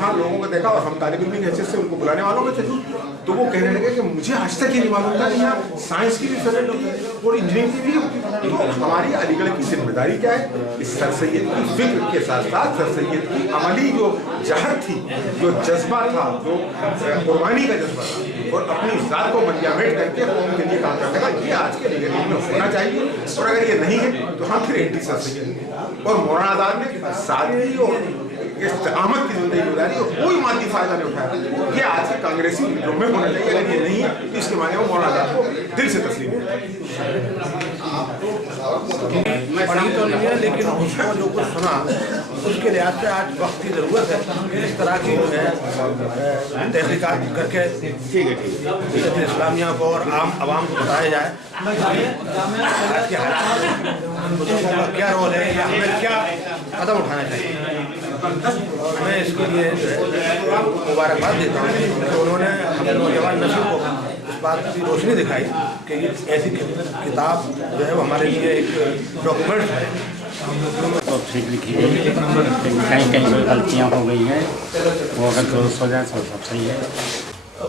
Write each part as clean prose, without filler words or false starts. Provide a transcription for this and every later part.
वहाँ लोगों को देखा और हम तालिब इल्म की हैसियत से उनको बुलाने वालों में थे, तो वो कहने लगे कि मुझे आज तक ये नहीं मालूम था कि यहाँ साइंस की भी फैकल्टी है और इंजीनियरिंग की भी होती। तो हमारी अलीगढ़ की जिम्मेदारी क्या है, इस सर सैयद की फिक्र के साथ साथ सर सैयद की अमली जो जहद थी, जो जज्बा था, जो कुर्बानी का जज्बा था और अपनी ज़ात को बंजामेट करके कौम के लिए काम करने का, ये आज के अलीगढ़ में होना चाहिए। और अगर ये नहीं है तो हम फिर एंटी सर सैयद और मौलाना आज़ाद ने सादगी और आमद की जिंदगी गुजारी और कोई मादी फायदा नहीं उठाया। ये आज के कांग्रेसी लीडरों में होना चाहिए। अगर ये नहीं है तो इसके माने वो मौलाना आज़ाद को दिल से तस्लीम है। पढ़ी तो नहीं है, लेकिन उसको जो कुछ सुना उसके लिहाज से आज वक्त की ज़रूरत है इस तरह की जो है तहकीकात करके ठीक है इस्लामिया को और आम आवाम को बताया जाए आज के हालात में क्या रोल है या हमें क्या कदम उठाना चाहिए। मैं इसके लिए मुबारकबाद देता हूँ कि उन्होंने हमें नौजवान नस्ल को इस बात की रोशनी दिखाई कि ऐसी किताब जो है वो हमारे लिए एक डॉक्यूमेंट है। तो ठीक लिखी गई, कहीं कहीं गलतियाँ हो गई हैं, वो अगर दुरुस्त हो जाए तो सब सही है।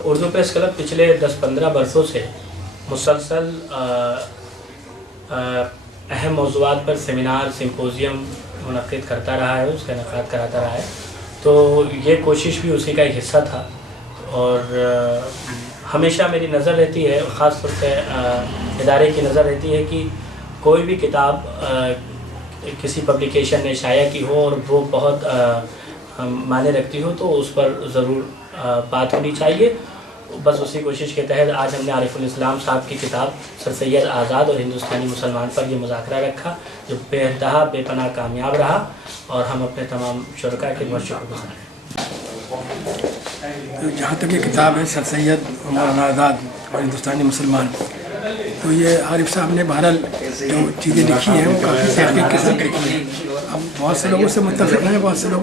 उर्दू प्रेस क्लब पिछले 10-15 वर्षों से मुसलसल अहम मौज़ूआत पर सेमिनार सिम्पोजियम मुनक़िद करता रहा है, उसका इनेकाद कराता रहा है। तो ये कोशिश भी उसी का एक हिस्सा था और हमेशा मेरी नज़र रहती है, ख़ास तौर पे इदारे की नज़र रहती है कि कोई भी किताब किसी पब्लिकेशन ने शाया की हो और वो बहुत माने रखती हो तो उस पर ज़रूर बात होनी चाहिए। बस उसी कोशिश के तहत आज हमने आरिफुल इस्लाम साहब की किताब सर सैयद आज़ाद और हिंदुस्तानी मुसलमान पर ये मुज़ाकरा रखा जो बेइंतहा बेपनाह कामयाब रहा और हम अपने तमाम शुरका के बहुत शुक्रगुज़ार हैं। जहाँ तक ये किताब है सर सैयद मौलाना आज़ाद और हिंदुस्तानी मुसलमान, तो ये आरिफ साहब ने बहरहाल जो चीज़ें लिखी हैं वो काफ़ी तहक़ीक़ के साथ लिखी हैं। अब बहुत से लोगों से मुत्तफ़िक़ हैं, बहुत से लोग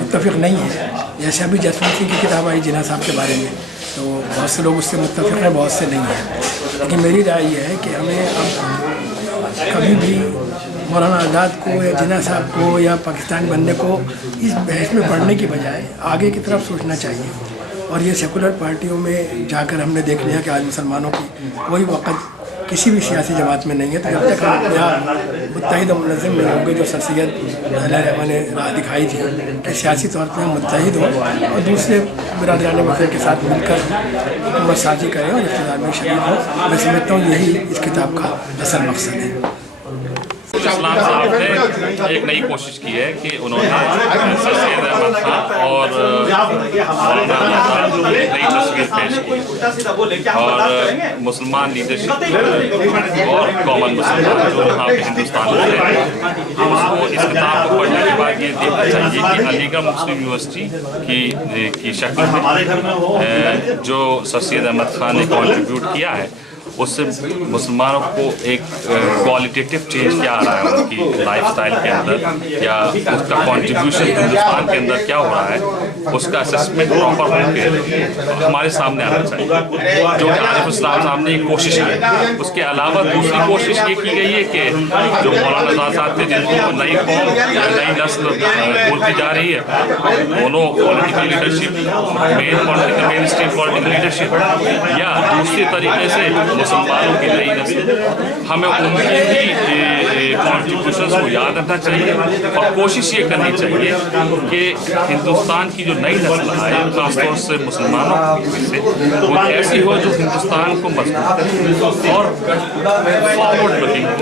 मुत्तफ़िक़ नहीं हैं। जैसे अभी जसवंत सिंह की किताब आई जिन्ना साहब के बारे में, तो बहुत से लोग उससे मुत्तफ़िक़ हैं, बहुत से नहीं हैं। लेकिन मेरी राय ये है कि हमें अब कभी भी मौलाना आज़ाद को या जिन्ना साहब को या पाकिस्तान बनने को इस बहस में पढ़ने की बजाय आगे की तरफ सोचना चाहिए। और ये सेकुलर पार्टियों में जाकर हमने देख लिया कि आज मुसलमानों की कोई वक़्त किसी भी सियासी जमात में नहीं है। तो जब तक हम अपने आप मुत्तहिद और मुनज़्ज़म नहीं होंगे, जो सर सैयद रहमान ने राह दिखाई थी कि सियासी तौर पर हम मुत्तहिद हों और दूसरे बिरादरान वफ़ा के साथ मिलकर हुकूमत साजी करें और इक़्तिदार में शरीक हों, मैं समझता हूँ यही इस किताब का असल मकसद है। इस्लाम साहब ने एक नई कोशिश की है कि उन्होंने सर सैयद अहमद खान और नई तस्वीर पेश की और मुसलमान लीडरशिप और कॉमन मुसलमान जो यहाँ पे हिंदुस्तान में है उसको इस किताब को पढ़ने के बाद ये देखना चाहिए कि अलीगढ़ मुस्लिम यूनिवर्सिटी की शक्ल में जो सर सैयद अहमद खान ने कॉन्ट्रीब्यूट किया है उससे मुसलमानों को एक क्वालिटेटिव चेंज क्या आ रहा है उनकी लाइफस्टाइल के अंदर या उसका कंट्रीब्यूशन हिंदुस्तान के अंदर क्या हो रहा है उसका असेसमेंट प्रॉपर होकर हमारे सामने आना चाहिए। जो कि आरिफ इस्लाम साहब ने एक कोशिश की, उसके अलावा दूसरी कोशिश ये की गई है कि जो मौलाना आज़ाद थे जिनको नई कौम नई नस्ल बोलती जा रही है, दोनों political leadership main stream political leadership या दूसरे तरीके से मुसलमानों की नई नस्ल, हमें उनके भी कॉन्ट्रीब्यूशंस को याद रखना चाहिए और कोशिश ये करनी चाहिए कि हिंदुस्तान की जो नई नस्ल आए खासतौर से मुसलमानों से वो ऐसी हो जो हिंदुस्तान को मजबूत और फॉरवर्ड लुकिंग हो,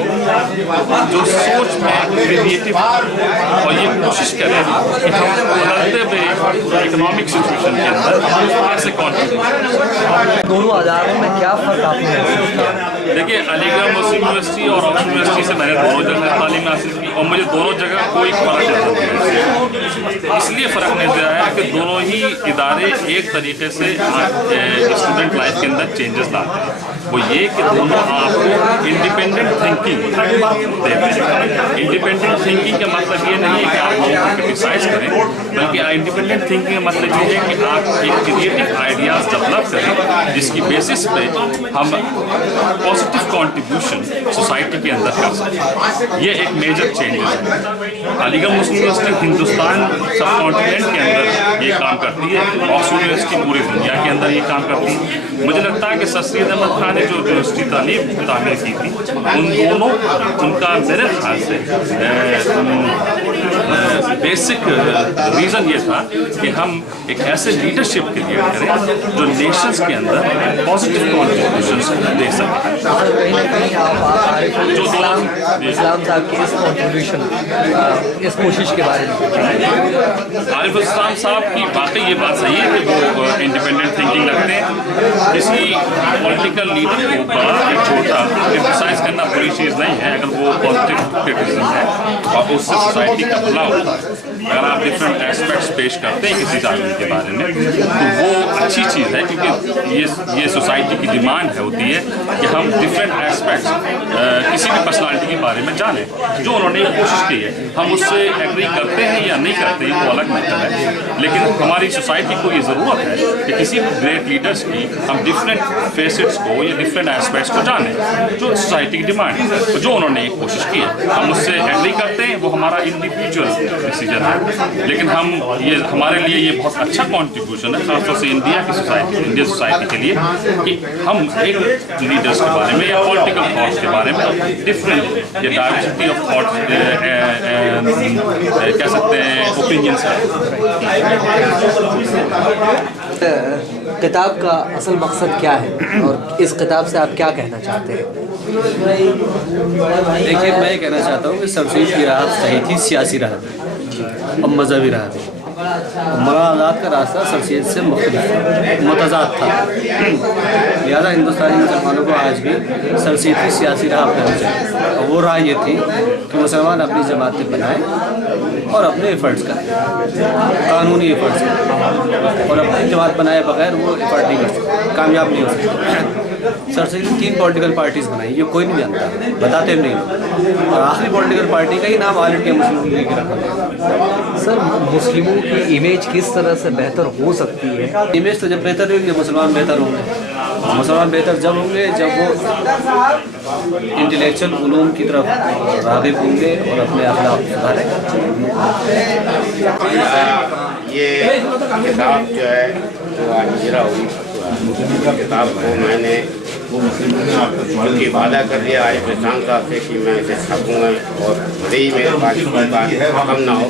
जो सोच में क्रिएटिव और ये कोशिश करें कि हम बदलते हुए इकोनॉमिक सिचुएशन के अंदर कैसे कॉन्ट्रीब्यूशन। दोनों आधारों में क्या फ़र्क आपने? देखिए, अलीगढ़ मुस्लिम यूनिवर्सिटी और ऑक्सफोर्ड यूनिवर्सिटी से मैंने दोनों जगह तालीम हासिल की और मुझे दोनों जगह कोई फ़र्क नहीं, इसलिए फ़र्क नहीं आया कि दोनों ही इदारे एक तरीके से स्टूडेंट लाइफ के अंदर चेंजेस लाते हैं। वो ये कि दोनों आपको इंडिपेंडेंट थिंकिंग देते हैं। इंडिपेंडेंट थिंकिंग का मतलब ये नहीं है कि आप लोगों को क्रिटिसाइज करें, बल्कि इंडिपेंडेंट थिंकिंग का मतलब ये है कि आप एक क्रिएटिव आइडियाज़ डेवलप करें जिसकी बेसिस पे हम पॉजिटिव कंट्रीब्यूशन सोसाइटी के अंदर कर सकते। ये एक मेजर चेंज है। अलीगढ़ मुस्लिम यूनिवर्सिटी हिंदुस्तान सब कॉन्टिनेंट के अंदर ये काम कर करती है, ऑक्सफोर्ड यूनिवर्सिटी पूरी दुनिया के अंदर ये काम करती है। मुझे लगता है कि सर सैयद अहमद खान ने जो यूनिवर्सिटी तामीर की थी, उन दोनों उनका मेरे ख्याल से बेसिक रीज़न ये था कि हम एक ऐसे लीडरशिप क्रिएट करें जो नेशंस के अंदर पॉजिटिव कॉन्ट्रीब्यूशन दे सके। कहीं ना कहीं आप आरिफ इस्लाम साहब की इस कॉन्ट्रीब्यूशन, इस कोशिश के बारे में आरिफ इस्लाम साहब की वाकई ये बात सही है कि वो इंडिपेंडेंट थिंकिंग रखते हैं। किसी पॉलिटिकल लीडर को बड़ा या छोटा क्रिटिसाइज करना बुरी चीज़ नहीं है अगर वो पॉजिटिव क्रिटिसिज्म है और उससे सोसाइटी का भला होता है। अगर आप डिफरेंट एस्पेक्ट्स पेश करते हैं किसी आदमी के बारे में तो वो अच्छी चीज़ है, क्योंकि ये सोसाइटी की डिमांड होती है कि हम डिफरेंट एस्पेक्ट्स किसी भी पर्सनालिटी के बारे में जानें। जो उन्होंने कोशिश की है, हम उससे एग्री करते हैं या नहीं करते हैं वो अलग मैटर है, लेकिन हमारी सोसाइटी को ये ज़रूरत है कि किसी ग्रेट लीडर्स की हम डिफरेंट फेसेट्स को या डिफरेंट एस्पेक्ट्स को जानें, जो सोसाइटी की डिमांड है। तो जो उन्होंने कोशिश की है, हम उससे एग्री करते हैं, वो हमारा इंडिविजुअल डिसीजन है, लेकिन हम ये हमारे लिए ये बहुत अच्छा कॉन्ट्रीब्यूशन है, खासतौर से इंडिया की सोसाइटी, इंडियन सोसाइटी के लिए, कि हम एक लीडर्स के बारे में या पॉलिटिकल थॉट्स के बारे में डिफरेंट या डाइवर्सिटी ऑफ थॉट्स कह सकते हैं ओपिनियंस है। किताब का असल मकसद क्या है और इस किताब से आप क्या कहना चाहते हैं? देखिए, मैं कहना चाहता हूँ कि सर सैयद की राह सही थी, सियासी राह थी और मजहबी राह थी। मौलाना आज़ाद का रास्ता सर सैयद से मुतज़ाद था, लिहाजा हिंदुस्तानी मुसलमानों को आज भी सर सैयद की सियासी राह अपनानी चाहिए। और वो राह ये थी कि मुसलमान अपनी जमातें बनाएं और अपने एफर्ट्स करें, कानूनी एफर्ट्स करें, और अपनी जमात बनाए बगैर वो एफर्ट नहीं कर सकते, कामयाब नहीं हो सकते। सर सैयद ने 3 पॉलिटिकल पार्टीज़ बनाई, ये कोई नहीं जानता, बताते भी नहीं, और आखिरी पॉलिटिकल पार्टी का ही नाम ऑल इंडिया मुस्लिम लीग रखा। सर, मुस्लिमों की इमेज किस तरह से बेहतर हो सकती है? इमेज तो जब बेहतर होगी मुसलमान बेहतर होंगे। मुसलमान बेहतर जब होंगे जब वो इंटेलेक्चुअल उलूम की तरफ राग़िब होंगे और अपने अखलाक सुधारेंगे। ये किताब जो है जो हिजरा हुई किताब को मैंने क्योंकि वादा कर दिया आरिफ इस्लाम साहब से कि मैं इसे छापूँगा और भले ही मेरे पास कम ना हो।